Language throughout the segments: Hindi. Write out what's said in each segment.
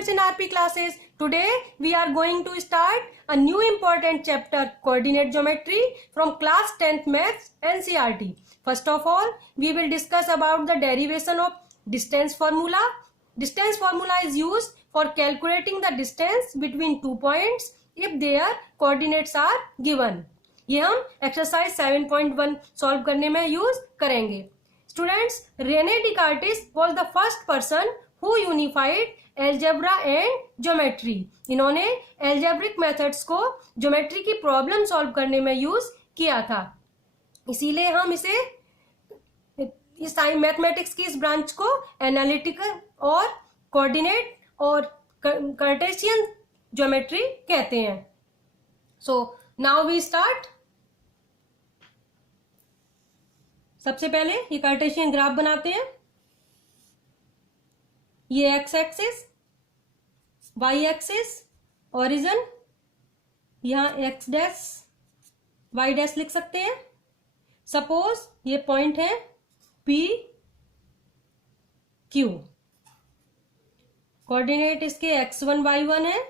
students in RP classes. Today we are going to start a new important chapter, coordinate geometry, from class 10th maths NCERT. First of all, we will discuss about the derivation of distance formula. Distance formula is used for calculating the distance between two points if their coordinates are given. ये हम एक्सरसाइज 7.1 सॉल्व करने में यूज करेंगे. Students, Rene Descartes was the first person who unified algebra and geometry. इन्होंने एल्जेब्रिक मेथड्स को ज्योमेट्री की प्रॉब्लम सॉल्व करने में यूज किया था. इसीलिए हम इसे इस मैथमेटिक्स की इस ब्रांच को एनालिटिकल और कोऑर्डिनेट और कार्टेशियन ज्योमेट्री कहते हैं. So now we start. सबसे पहले ये कार्टेशियन ग्राफ बनाते हैं. ये X axis, Y axis, origin, यहां एक्स डैश वाई डैश लिख सकते हैं. सपोज ये पॉइंट है पी क्यू. कोऑर्डिनेट इसके x1 y1 है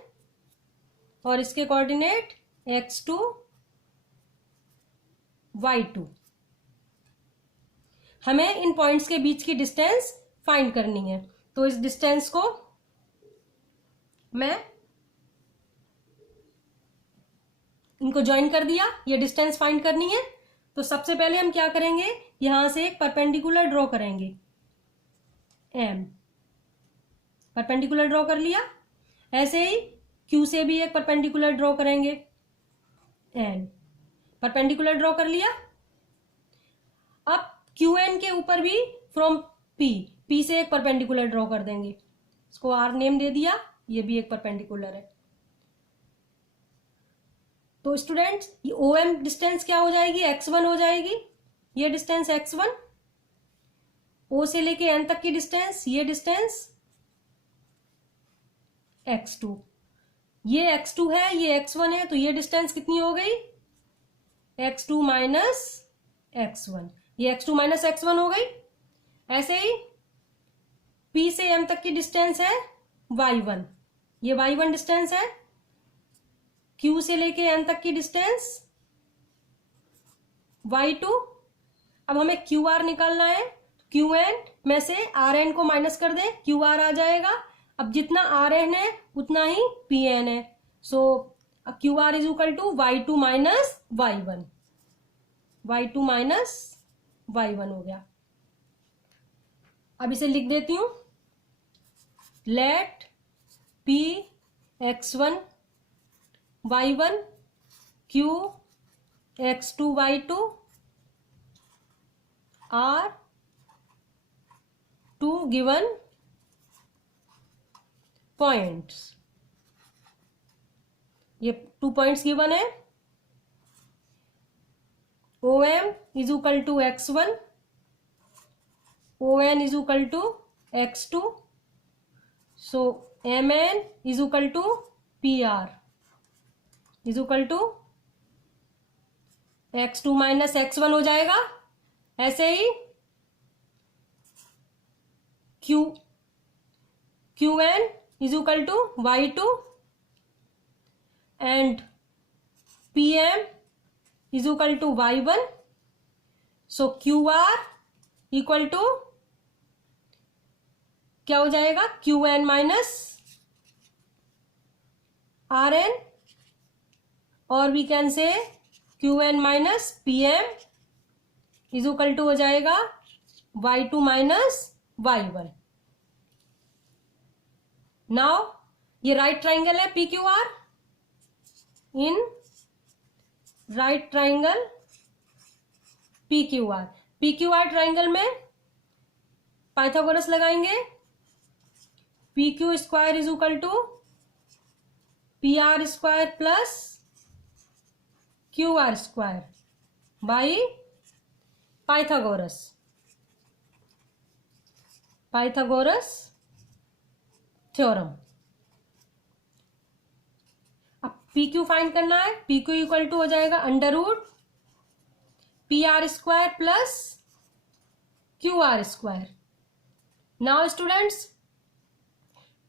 और इसके कोऑर्डिनेट x2 y2. हमें इन पॉइंट्स के बीच की डिस्टेंस फाइंड करनी है. तो इस डिस्टेंस को मैं इनको ज्वाइन कर दिया. ये डिस्टेंस फाइंड करनी है. तो सबसे पहले हम क्या करेंगे, यहां से एक परपेंडिकुलर ड्रॉ करेंगे. एम परपेंडिकुलर ड्रॉ कर लिया. ऐसे ही क्यू से भी एक परपेंडिकुलर ड्रॉ करेंगे. एन परपेंडिकुलर ड्रॉ कर लिया. अब क्यू एन के ऊपर भी फ्रॉम पी से एक परपेंडिकुलर ड्रॉ कर देंगे. इसको आर नेम दे दिया. ये भी एक परपेंडिकुलर है. तो स्टूडेंट्स, ये ओ एम डिस्टेंस क्या हो जाएगी, x1 हो जाएगी. ये डिस्टेंस x1. ओ से लेके एन तक की डिस्टेंस, ये डिस्टेंस x2. ये x2 है, ये x1 है. तो ये डिस्टेंस कितनी हो गई, x2 माइनस x1. ये x2 माइनस x1 हो गई. ऐसे ही P से M तक की डिस्टेंस है y1. ये y1 डिस्टेंस है. Q से लेके N तक की डिस्टेंस y2. अब हमें QR निकालना है. QN में से RN को माइनस कर दें, QR आ जाएगा. अब जितना RN है उतना ही PN है. So QR is equal to y2 minus y1. y2 minus y1 हो गया. अब इसे लिख देती हूं. Let P x1 y1 Q x2 y2 are two given points. ये 2 पॉइंट्स गिवन है. OM is equal to x1, ON is equal to x2. So MN is equal to PR is equal to x2 minus x1 हो जाएगा. ऐसे ही QN is equal to y2 and PM is equal to y1. So QR equal to क्या हो जाएगा, QN माइनस RN, और we can say QN minus PM is equal to हो जाएगा y2 माइनस y1. नाउ ये राइट ट्राइंगल है PQR. In right triangle PQR triangle में पाइथागोरस लगाएंगे. PQ square is equal to PR square plus QR square by Pythagoras theorem. अब PQ फाइंड करना है. PQ इक्वल टू हो जाएगा under root PR square plus QR square. Now students,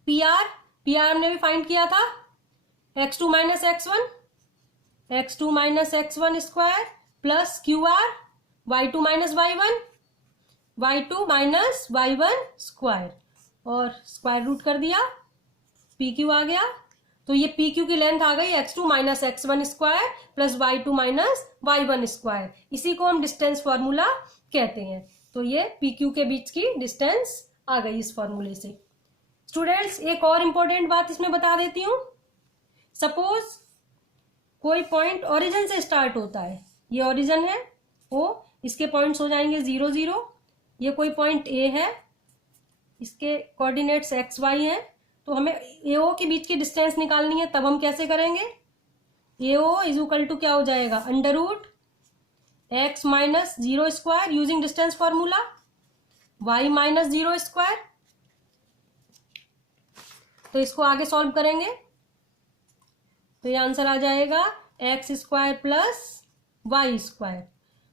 PR P R हमने भी फाइंड किया था, x2 minus x1, x2 minus x1 square plus Q R y2 minus y1, y2 minus y1 square, और स्क्वायर रूट कर दिया, पी क्यू आ गया। तो ये पी क्यू की लेंथ आ गई x2 minus x1 square plus y2 minus y1 square. इसी को हम डिस्टेंस फॉर्मूला कहते हैं। तो ये पी क्यू के बीच की डिस्टेंस आ गई इस फॉर्मूले से। स्टूडेंट्स, एक और इंपॉर्टेंट बात इसमें बता देती हूँ। सपोज कोई पॉइंट ओरिजिन से स्टार्ट होता है, ये ओरिजिन है ओ, इसके पॉइंट्स हो जाएंगे 0 0। ये कोई पॉइंट ए है, इसके कोऑर्डिनेट्स एक्स वाई हैं, तो हमें एओ के बीच की डिस्टेंस निकालनी है। तब हम कैसे करेंगे? एओ इज इक्वल टू क्या हो जाएगा, under root X minus 0 square using distance formula, Y minus 0 square. तो इसको आगे सॉल्व करेंगे तो ये आंसर आ जाएगा X square plus Y square.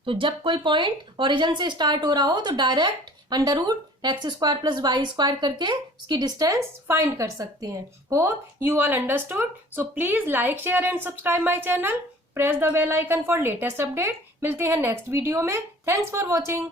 तो जब कोई पॉइंट ओरिजिन से स्टार्ट हो रहा हो तो direct under root X square plus Y square करके उसकी डिस्टेंस फाइंड कर सकते हैं। Hope you all understood. So please like, share and subscribe my channel. Press the bell icon for latest update. मिलते हैं नेक्स्ट वीडियो में। Thanks for watching.